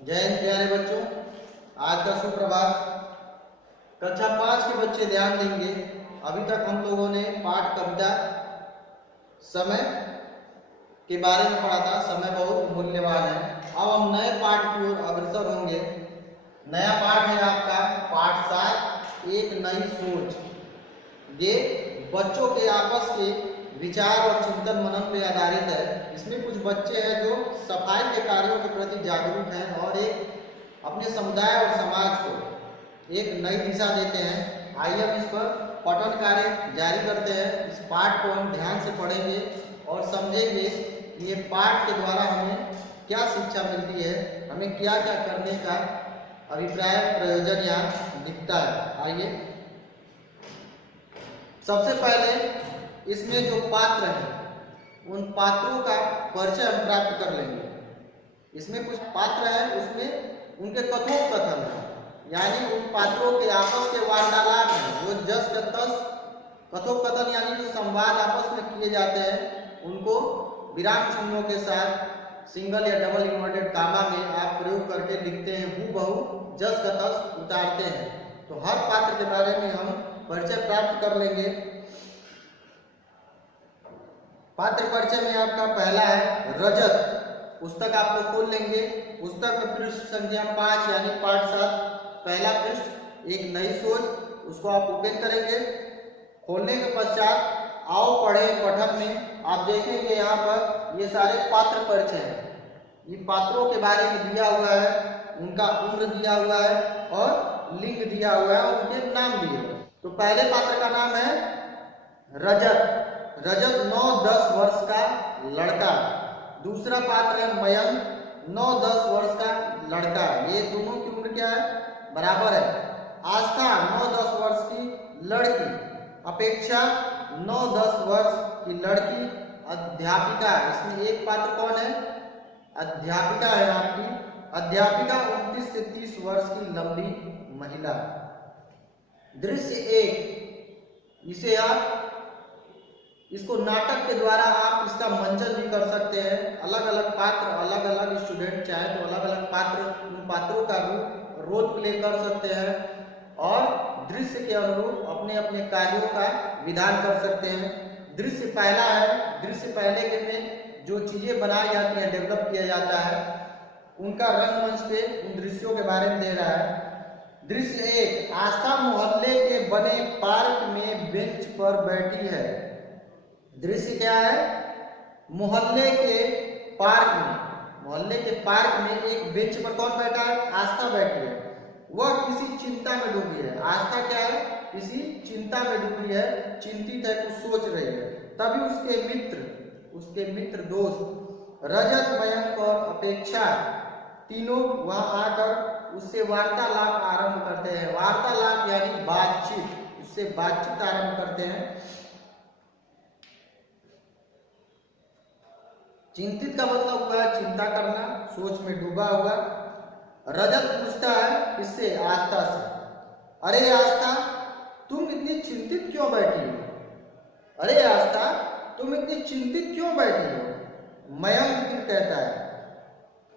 जय हिंद प्यारे बच्चों। आज का सुप्रभात। कक्षा 5 के बच्चे ध्यान देंगे। अभी तक हम लोगों ने पाठ कविता समय के बारे में पढ़ा था। समय बहुत मूल्यवान है। अब हम नए पाठ की ओर अग्रसर होंगे। नया पाठ है आपका पाठ 7, एक नई सोच। ये बच्चों के आपस के विचार और चिंतन मनन पे आधारित है। इसमें कुछ बच्चे हैं जो सफाई के कार्यों के प्रति जागरूक हैं और एक अपने समुदाय और समाज को एक नई दिशा देते हैं। आइए हम इस पर पठन कार्य जारी करते हैं। इस पाठ को हम ध्यान से पढ़ेंगे और समझेंगे कि ये पाठ के द्वारा हमें क्या शिक्षा मिलती है, हमें क्या क्या करने का अभिप्राय प्रयोजन यहाँ दिखता है। आइए सबसे पहले इसमें जो पात्र हैं उन पात्रों का परिचय हम प्राप्त कर लेंगे। इसमें कुछ पात्र हैं, उसमें उनके कथोपकथन है, यानी उन पात्रों के आपस के वार्तालाप हैं, जो जस का तस कथोपकथन यानी जो संवाद आपस में किए जाते हैं उनको विराम चिन्हों के साथ सिंगल या डबल इन्वर्टेड कामा में आप प्रयोग करके लिखते हैं। हूबहू जस का तस उतारते हैं। तो हर पात्र के बारे में हम परिचय प्राप्त कर लेंगे। पात्र परिचय में आपका पहला है रजत। पुस्तक आप लोग खोल लेंगे। पुस्तक में पृष्ठ संख्या 5 यानी पाठ 7 पहला पृष्ठ एक नई सोच, उसको आप ओपन करेंगे। खोलने के पश्चात आओ पढ़े पठन में आप देखेंगे यहाँ पर ये सारे पात्र परिचय हैं। ये पात्रों के बारे में दिया हुआ है, उनका उम्र दिया हुआ है और लिंग दिया हुआ है और उनके नाम दिए हुए हैं। तो पहले पात्र का नाम है रजत। रजत 9-10 वर्ष का लड़का। दूसरा पात्र है मयंक, 9-10 वर्ष का लड़का। ये दोनों की उम्र क्या है? बराबर है। आस्था 9-10 वर्ष की लड़की। अपेक्षा 9-10 वर्ष की लड़की। अध्यापिका, इसमें एक पात्र कौन है? अध्यापिका है आपकी। अध्यापिका 29 से 30 वर्ष की लंबी महिला। दृश्य 1, इसे आप इसको नाटक के द्वारा आप इसका मंचन भी कर सकते हैं। अलग अलग पात्र, अलग अलग स्टूडेंट चाहे तो अलग अलग पात्र, उन पात्रों का रूप रोल प्ले कर सकते हैं और दृश्य के अनुरूप अपने अपने कार्यों का विधान कर सकते हैं। दृश्य पहला है। दृश्य पहले के में जो चीजें बनाई जाती हैं, डेवलप किया जाता है, उनका रंगमंच पे उन दृश्यों के बारे में दे रहा है। दृश्य 1, आस्था मोहल्ले के बने पार्क में बेंच पर बैठी है। दृश्य क्या है? मोहल्ले के पार्क में, मोहल्ले के पार्क में एक बेंच पर कौन बैठा है? आस्था बैठी है। वह किसी चिंता में डूबी है। आस्था क्या है? किसी चिंता में डूबी है, चिंतित है, कुछ सोच रही है। तभी उसके मित्र दोस्त रजत, मयंक और अपेक्षा तीनों वहां आकर उससे वार्तालाप आरंभ करते हैं। वार्तालाप यानी बातचीत, उससे बातचीत आरंभ करते हैं। चिंतित का मतलब हुआ चिंता करना, सोच में डूबा हुआ। रजत पूछता है किससे? आस्था से। अरे आस्था, तुम इतनी चिंतित क्यों बैठी हो? अरे आस्था, तुम इतनी चिंतित क्यों बैठी हो? मयंक फिर कहता है,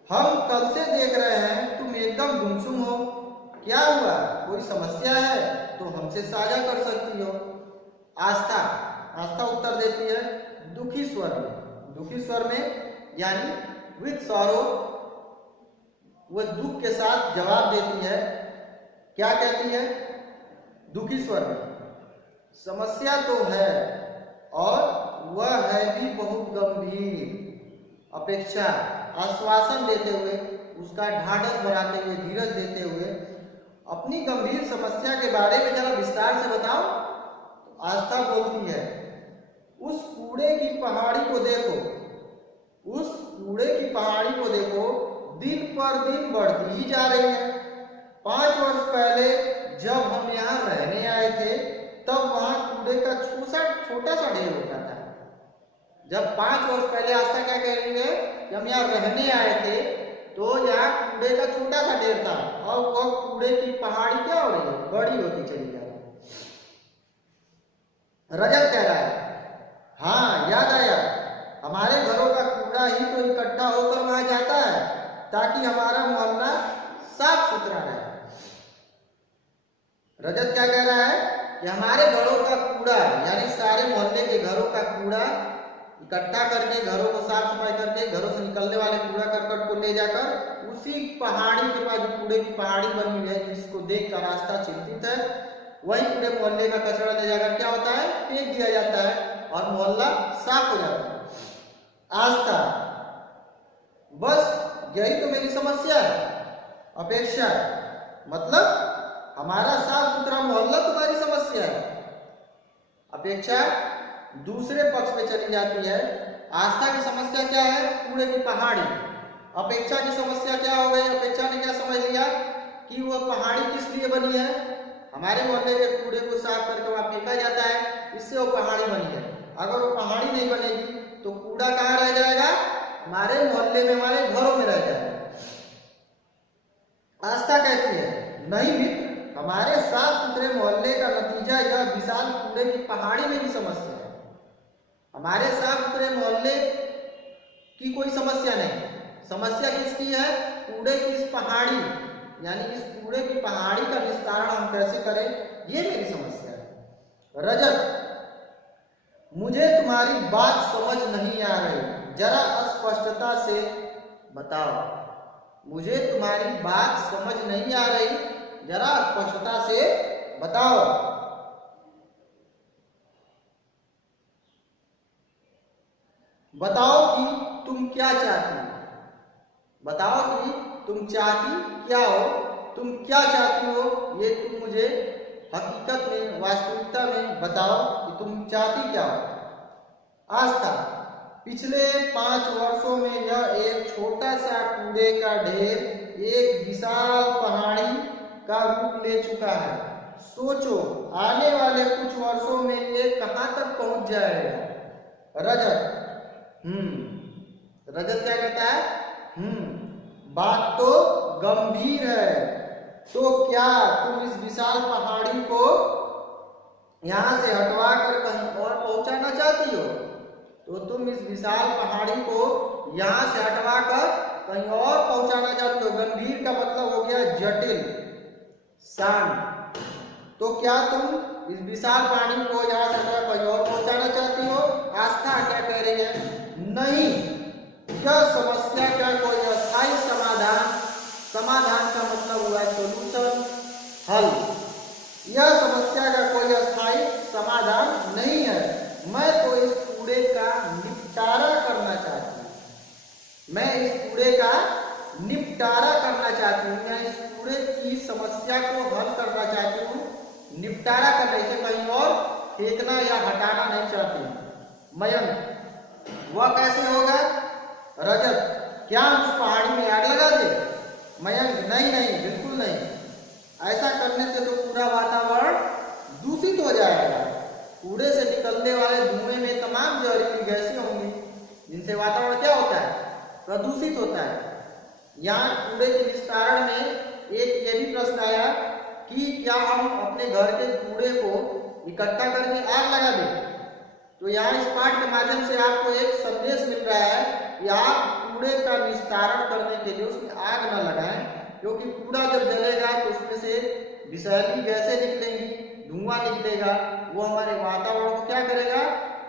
हम कल से देख रहे हैं तुम एकदम गुमसुम हो। क्या हुआ? कोई समस्या है तो हमसे साझा कर सकती हो। आस्था उत्तर देती है दुखी स्वर में। दुखी स्वर में यानी विद सॉरो, वह दुख के साथ जवाब देती है। क्या कहती है? दुखी स्वर में, समस्या तो है और वह है भी बहुत गंभीर। अपेक्षा आश्वासन देते हुए, उसका ढाढ़स बढ़ाते हुए, धीरज देते हुए, अपनी गंभीर समस्या के बारे में जरा विस्तार से बताओ। आस्था बोलती है, उस कूड़े की पहाड़ी को देखो, उस कूड़े की पहाड़ी को देखो, दिन पर दिन बढ़ती ही जा रही है। 5 वर्ष पहले जब हम यहाँ रहने आए थे तब वहां कूड़े का छोटा सा ढेर होता था। जब 5 वर्ष पहले आस्था क्या कह रही है कि हम यहाँ रहने आए थे तो यहाँ कूड़े का छोटा सा ढेर था और वह कूड़े की पहाड़ी क्या हो रही है? बड़ी होती चली जा रही है। रजत कह रहा है, हाँ याद आया, हमारे घरों का कूड़ा ही तो इकट्ठा होकर वहां जाता है, ताकि हमारा मोहल्ला साफ सुथरा रहे। रजत क्या कह रहा है कि हमारे घरों का कूड़ा यानी सारे मोहल्ले के घरों का कूड़ा इकट्ठा करके, घरों को साफ सफाई करके, घरों से निकलने वाले कूड़ा करकट को ले जाकर उसी पहाड़ी के पास, जो कूड़े की पहाड़ी बनी हुई है जिसको देखकर रास्ता चिंतित है, वही पूरे मोहल्ले का कचरा ले जाकर क्या होता है, फेंक दिया जाता है और मोहल्ला साफ हो जाता है। आस्था, बस यही तो मेरी समस्या है। अपेक्षा मतलब हमारा साफ सुथरा मोहल्ला तुम्हारी समस्या है। अपेक्षा दूसरे पक्ष में चली जाती है। आस्था की समस्या क्या है, कूड़े की पहाड़ी। अपेक्षा की समस्या क्या हो गई, अपेक्षा ने क्या समझ लिया कि वो पहाड़ी किस लिए बनी है, हमारे मोहल्ले के कूड़े को साफ करके वहां फेंका जाता है, इससे वो पहाड़ी बनी है। अगर वो पहाड़ी नहीं बनेगी तो कूड़ा कहाँ रह जाएगा, हमारे मोहल्ले में, हमारे घरों में रह जाएगा। आस्था कहती है नहीं मित्र, हमारे साफ सुथरे मोहल्ले का नतीजा यह विशाल कूड़े की पहाड़ी में भी समस्या है। हमारे साफ सुथरे मोहल्ले की कोई समस्या नहीं, समस्या किसकी है, कूड़े की इस पहाड़ी, यानी इस कूड़े की पहाड़ी का निस्तारण हम कैसे करें, ये मेरी समस्या है। रजत, मुझे तुम्हारी बात समझ नहीं आ रही, जरा स्पष्टता से बताओ। मुझे तुम्हारी बात समझ नहीं आ रही, जरा स्पष्टता से बताओ। बताओ कि तुम क्या चाहती हो, बताओ कि तुम चाहती क्या हो, तुम क्या चाहती हो, ये तुम मुझे हकीकत में, वास्तविकता में बताओ कि तुम चाहती क्या हो। आस्था, पिछले 5 वर्षों में यह एक छोटा सा कूड़े का ढेर एक विशाल पहाड़ी का रूप ले चुका है। सोचो आने वाले कुछ वर्षों में ये कहां तक पहुंच जाएगा। रजत, रजत क्या कहता है, बात तो गंभीर है, तो क्या तुम इस विशाल पहाड़ी को यहां से हटवा कर कहीं और पहुंचाना चाहती हो, तो तुम इस विशाल पहाड़ी को यहां से हटवा कर कहीं और पहुंचाना चाहती हो। गंभीर का मतलब हो गया जटिल, शांत। तो क्या तुम इस विशाल पहाड़ी को यहां से हटवा कहीं और पहुंचाना चाहती हो। आस्था क्या कह रही है, नहीं, यह समस्या का कोई अस्थायी समाधान, समाधान का मतलब हुआ सोल्यूशन, हल। यह समस्या का कोई अस्थायी समाधान नहीं है। मैं तो इस कूड़े का निपटारा करना चाहती हूँ, मैं इस कूड़े का निपटारा करना चाहती हूँ, या इस कूड़े की समस्या को हल करना चाहती हूँ। निपटारा करने से कहीं और फेंकना या हटाना नहीं चाहती हूँ। मयंक, वह कैसे होगा। रजत, क्या हम उस पहाड़ी में आग लगा दे। मयंक, नहीं नहीं, बिल्कुल नहीं, ऐसा करने से तो पूरा वातावरण दूषित हो जाएगा। कूड़े से निकलने वाले धुएं में तमाम जहरीली गैसें होंगी, जिनसे वातावरण क्या होता है, प्रदूषित होता है। यहाँ कूड़े के निस्तारण में एक ये भी प्रश्न आया कि क्या हम अपने घर के कूड़े को इकट्ठा करके आग लगा दें। तो यहाँ इस पाठ के माध्यम से आपको एक संदेश मिल रहा है कि आप कूड़े का निस्तारण करने के लिए उसमें आग न लगाएं, क्योंकि कूड़ा जब जलेगा तो उसमें से विषैली गैसें निकलेंगी, धुआं निकलेगा, वो हमारे वातावरण को क्या करेगा,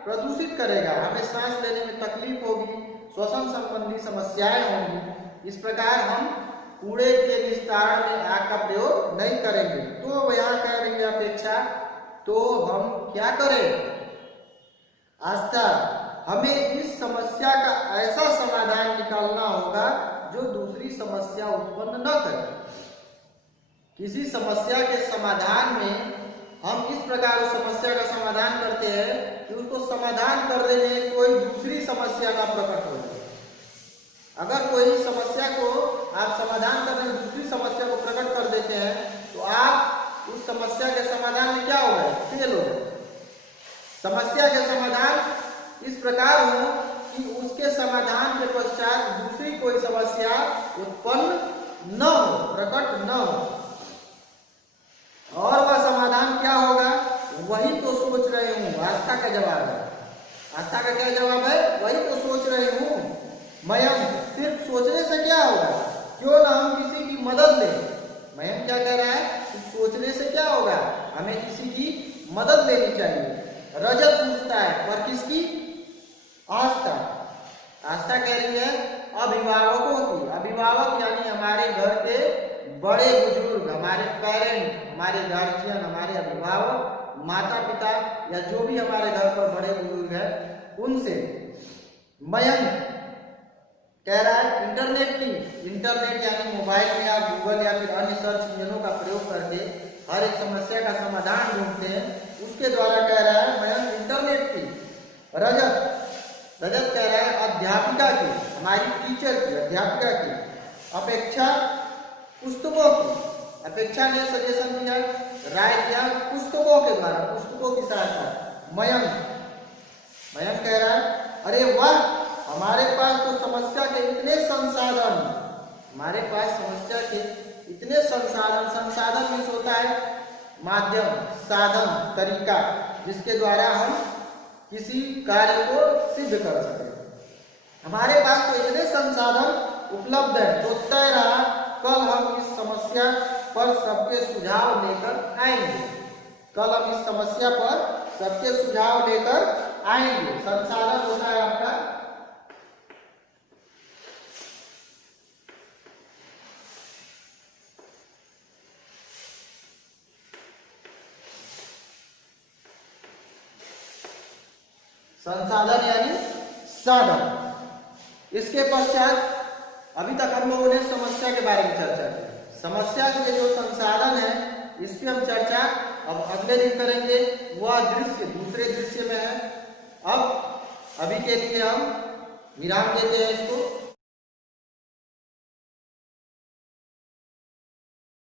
प्रदूषित करेगा, हमें सांस लेने में तकलीफ होगी, श्वसन संबंधी समस्याएं होंगी। इस प्रकार हम कूड़े के निस्तारण में आग का प्रयोग नहीं करेंगे। तो यहाँ कह रही है अपेक्षा, तो हम क्या करें। आस्था, हमें इस समस्या का ऐसा समाधान निकालना होगा जो दूसरी समस्या उत्पन्न न करे। किसी समस्या के समाधान में हम इस प्रकार उस समस्या का समाधान करते हैं कि उसको समाधान करने में कोई दूसरी समस्या ना प्रकट हो जाए। अगर कोई समस्या को आप समाधान करने में दूसरी समस्या को प्रकट कर देते हैं तो आप उस समस्या के समाधान में क्या हो गए, फेल हो गए। समस्या के समाधान इस प्रकार हो कि उसके समाधान के पश्चात दूसरी कोई समस्या उत्पन्न न हो, प्रकट न हो। और वह समाधान क्या होगा, वही तो सोच रहे हूँ। आस्था का जवाब है। आस्था का क्या जवाब है, वही तो सोच रहे हूँ। मयंक, सिर्फ सोचने से क्या होगा, क्यों ना हम किसी की मदद लें। मयंक क्या कह रहा है कि सोचने से क्या होगा, हमें किसी की मदद लेनी चाहिए। रजत पूछता है पर किसकी, आस्था। आस्था कह रही है अभिभावकों की। अभिभावक यानी हमारे घर के बड़े बुजुर्ग, हमारे पेरेंट, हमारे गार्जियन, हमारे अभिभावक, माता पिता या जो भी हमारे घर पर बड़े बुजुर्ग हैं उनसे। मयंक कह रहा है इंटरनेट की। इंटरनेट यानी मोबाइल में आप गूगल या फिर अन्य सर्च इंजनों का प्रयोग करके हर एक समस्या का समाधान ढूंढते हैं, उसके द्वारा कह रहा है मयंक इंटरनेट की। रजत कह रहा है अध्यापिका की, हमारी टीचर की, अध्यापिका की। अपेक्षा पुस्तकों की। अपेक्षा ने सजेशन दिया, राय दिया पुस्तकों के द्वारा, पुस्तकों की सहायता। मयंक कह रहा है अरे वाह, हमारे पास तो समस्या के इतने संसाधन, हमारे पास समस्या के इतने संसाधन। संसाधन मीन्स होता है माध्यम, साधन, तरीका जिसके द्वारा हम किसी कार्य को सिद्ध कर सके। हमारे पास तो इतने संसाधन उपलब्ध है, तो तय रहा कल हम इस समस्या पर सबके सुझाव लेकर आएंगे। कल हम इस समस्या पर सबके सुझाव लेकर आएंगे। संसाधन होता है आपका संसाधन यानी साधन। इसके पश्चात अभी तक हम लोगों ने समस्या के बारे में चर्चा की। समस्या के जो संसाधन है इसकी हम चर्चा अब अगले दिन करेंगे। वह दृश्य दूसरे दृश्य में है। अब अभी के लिए हम विराम देते हैं इसको।